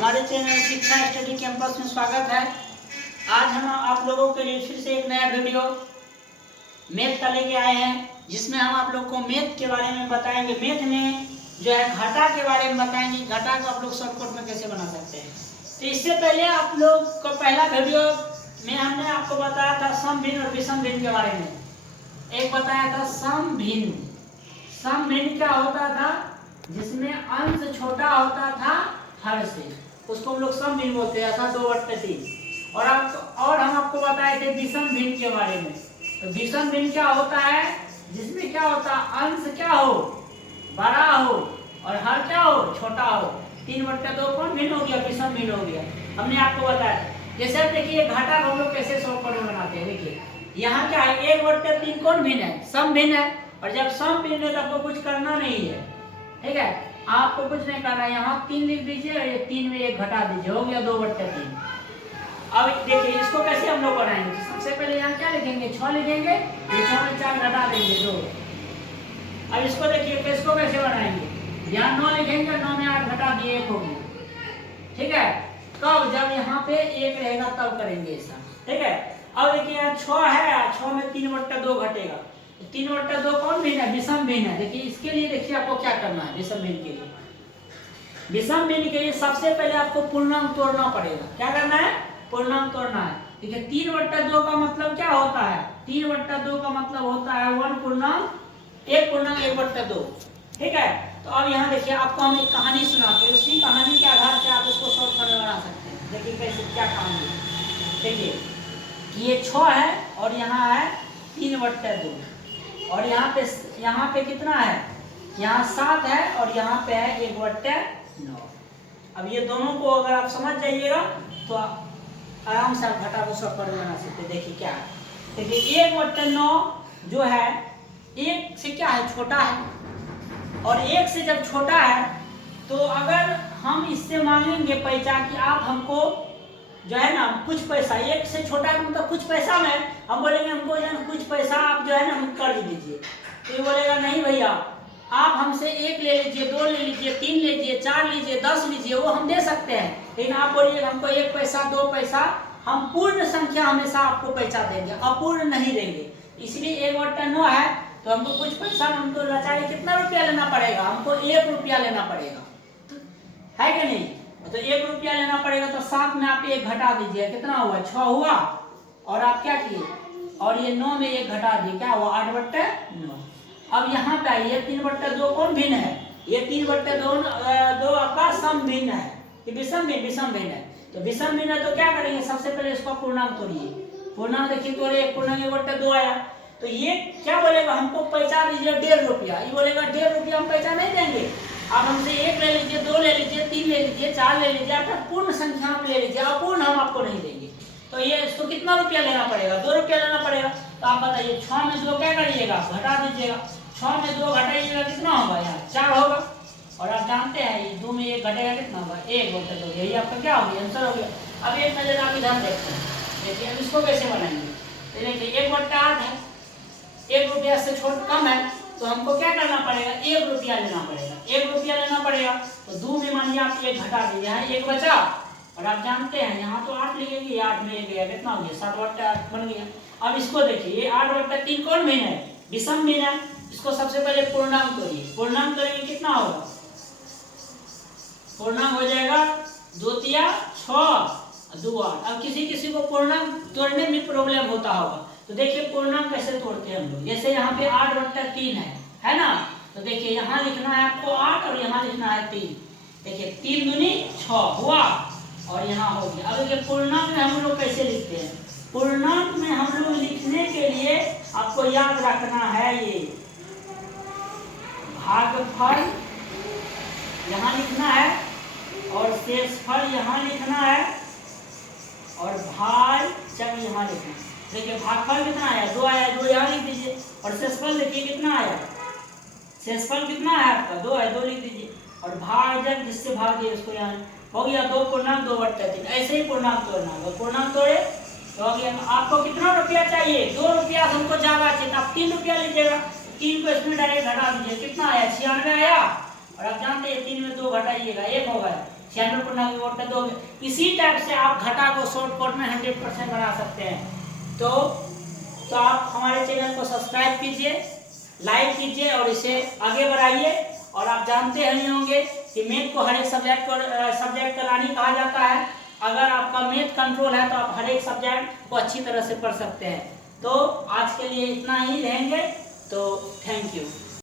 हमारे चैनल शिक्षा study campus में स्वागत है। आज हम आप लोगों के लिए फिर से एक नया वीडियो मैथ का लेके आए हैं, जिसमें हम आप लोग को मैथ के बारे में बताएंगे। मैथ में जो है घटा के बारे में बताएंगे, घटा को आप लोग शॉर्टकट में कैसे बना सकते हैं। तो इससे पहले आप लोग को पहला वीडियो में हमने आपको बताया था सम भिन्न और विषम भिन्न के बारे में। एक बताया था सम भिन्न। सम भिन्न क्या होता था? जिसमें अंश छोटा होता था हर से, उसको हम लोग सम भिन्न बोलते हैं। ऐसा 2/3। और हम आपको बताए थे विषम भिन्न के बारे में। तो विषम भिन्न क्या होता है? जिसमें क्या होता है, अंश क्या हो, बड़ा हो और हर क्या हो, छोटा हो। 3/2 कौन भिन्न हो गया? विषम भिन्न हो गया। हमने आपको बताया। जैसे देखिए घटा हम लोग कैसे शॉर्टकट में बनाते हैं। देखिए यहाँ क्या है, 1/3 कौन भिन्न है? सम भिन्न है। और जब सम भिन्न है तो आपको कुछ करना नहीं है, ठीक है, आपको कुछ नहीं करना है। यहाँ 3 लिख दीजिए और ये 3 में 1 घटा दीजिए, हो गया 2/3। अब देखिए इसको कैसे हम लोग बनाएंगे। तो सबसे पहले यहाँ क्या लिखेंगे, 6 लिखेंगे, ये 6 में 4 घटा देंगे 2। अब इसको देखिए कि इसको कैसे बनाएंगे। यहाँ 9 लिखेंगे, 9 में 8 घटा दिए 1 हो गया, ठीक है। कब? जब यहाँ पे 1 रहेगा तब करेंगे ऐसा, ठीक है। अब देखिए यहाँ 6 है, 6 में 3/2 घटेगा। 3/2 कौन भिन्न है? विषम भिन्न है। देखिए इसके लिए देखिए आपको क्या करना है। विषम भिन्न के लिए, विषम भिन्न के लिए सबसे पहले आपको पूर्णांक तोड़ना पड़ेगा। क्या करना है? पूर्णांक तोड़ना है। देखिए 3/2 का मतलब क्या होता है? 3/2 का मतलब होता है 1/1/2, ठीक है। तो अब यहाँ देखिए आपको हम एक कहानी सुनाते हैं, उसी कहानी के आधार पर आप इसको शॉर्टकट में बना सकते हैं। देखिए कैसे, क्या कहानी। देखिए कि ये 6 है और यहाँ है 3/2 और यहाँ पे कितना है? यहाँ 7 है और यहाँ पे है 1/9। अब ये दोनों को अगर आप समझ जाइएगा तो आराम से आप घटा को शॉर्टकट बना सकते हैं। देखिए क्या है, देखिए 1/9 जो है 1 से क्या है, छोटा है। और 1 से जब छोटा है तो अगर हम इससे मांगेंगे पैसा कि आप हमको जो है ना कुछ पैसा, 1 से छोटा है मतलब कुछ पैसा में हम बोलेंगे हमको जो है ना कुछ पैसा आप जो है ना हम कर दीजिए, तो ये बोलेगा नहीं भैया, आप हमसे 1 ले लीजिए, 2 ले लीजिए, 3 ले लीजिए, 4 लीजिए, 10 लीजिए, वो हम दे सकते हैं। लेकिन आप बोलिए हमको 1 पैसा 2 पैसा, हम पूर्ण संख्या हमेशा आपको पैसा देंगे, अपूर्ण नहीं देंगे। इसलिए 1/9 है तो हमको कुछ पैसा, हमको लाचारी कितना रुपया लेना पड़ेगा? हमको 1 रुपया लेना पड़ेगा, है कि नहीं? तो 1 रुपया लेना पड़ेगा। तो 7 में आप 1 घटा दीजिए, कितना हुआ? 6 हुआ। और आप क्या किए, और ये 9 में 1 घटा दिए, क्या हुआ? 8/9। अब यहाँ पे आइए 3/2 कौन भिन्न है? ये 3/2 आपका सम भिन्न है, ये विषम भिन्न है। तो विषम भिन्न है तो क्या करेंगे, सबसे पहले इसको पूर्णांक तोड़िए। पूर्णांक देखिए तोड़े, पूर्णांक 1/2 आया। तो ये क्या बोलेगा, हमको पैसा दीजिए 1.5 रुपया। ये बोलेगा 1.5 रुपया हम पैसा नहीं देंगे, आप हमसे 1 ले लीजिए, 2 ले लीजिए, 3 ले लीजिए, 4 ले लीजिए, अर्थात पूर्ण संख्या आप ले लीजिए, अपूर्ण हम आपको नहीं देंगे। तो ये इसको कितना रुपया लेना पड़ेगा? 2 रुपया लेना पड़ेगा। तो आप बताइए 6 में 2 क्या करिएगा, घटा दीजिएगा। 6 में 2 घटाइएगा, कितना होगा? यहाँ 4 होगा। और आप जानते हैं ये 2 में 1 घटेगा, कितना होगा? 1/2। यही आपका क्या हो गया, आंसर हो गया। अब एक नजर आप इधर देखते हैं। देखिए अब इसको कैसे बनाएंगे। तो देखिए 1/8 है, 1 रुपया से कम है, तो हमको क्या करना पड़ेगा? 1 रुपया लेना पड़ेगा। 1 रुपया लेना पड़ेगा। तो 2 में मानिए आप 1 घटा दीजिए, यहाँ 1 बचा। और आप जानते हैं यहाँ तो 8 लिखेंगे, 8 में 1 गया, कितना हो गया? 7/8 बन गया। अब इसको देखिए 8/3 कौन भिन्न है? विषम भिन्न है। इसको सबसे पहले पूर्णांक तोड़िए। पूर्णांक तोड़ेंगे, कितना होगा? पूर्णांक हो जाएगा 2 तिया 6 2 8। अब किसी को पूर्णांक तोड़ने में प्रॉब्लम होता होगा, तो देखिए पूर्णांक कैसे तोड़ते हैं हम लोग। जैसे यहाँ पे 8/3 है ना, तो देखिए यहाँ लिखना है आपको 8 और यहाँ लिखना है 3। देखिए 3 दूनी 6 हुआ और यहाँ हो गया। अब देखिए पूर्णांक में हम लोग कैसे लिखते हैं। पूर्णांक में हम लोग लिखने के लिए आपको याद रखना है, ये भागफल यहाँ लिखना है और शेषफल यहाँ लिखना है और भाजक यहाँ लिखना है। देखिए भागफल कितना आया? 2 आया, 2 यहाँ लिख दीजिए। और शेषफल देखिए कितना आया? शेषफल कितना है आपका? 2 है, 2 लिख दीजिए। और भाजक जिससे भाग दिए उसको यहाँ हो गया 2 पूर्णांक 2/3। ऐसे ही पूर्णांक तोड़ना होगा। पूर्णांक तोड़े तो हो गया। आपको कितना रुपया चाहिए? 2 रुपया हमको ज्यादा चाहिए, आप 3 रुपया लीजिएगा। 3 को इसमें डायरेक्ट घटा दीजिए, कितना आया? 96 आया। और आप जानते हैं 3 में 2 घटाइएगा, 1 होगा। 96 पूर्णांक वोट में 2। इसी टाइप से आप घटा को शॉर्ट कोड में 100% बना सकते हैं। तो आप हमारे चैनल को सब्सक्राइब कीजिए, लाइक कीजिए और इसे आगे बढ़ाइए। और आप जानते ही होंगे कि मैथ को हर एक सब्जेक्ट का रानी कहा जाता है। अगर आपका मैथ कंट्रोल है तो आप हर एक सब्जेक्ट को अच्छी तरह से पढ़ सकते हैं। तो आज के लिए इतना ही रहेंगे, तो थैंक यू।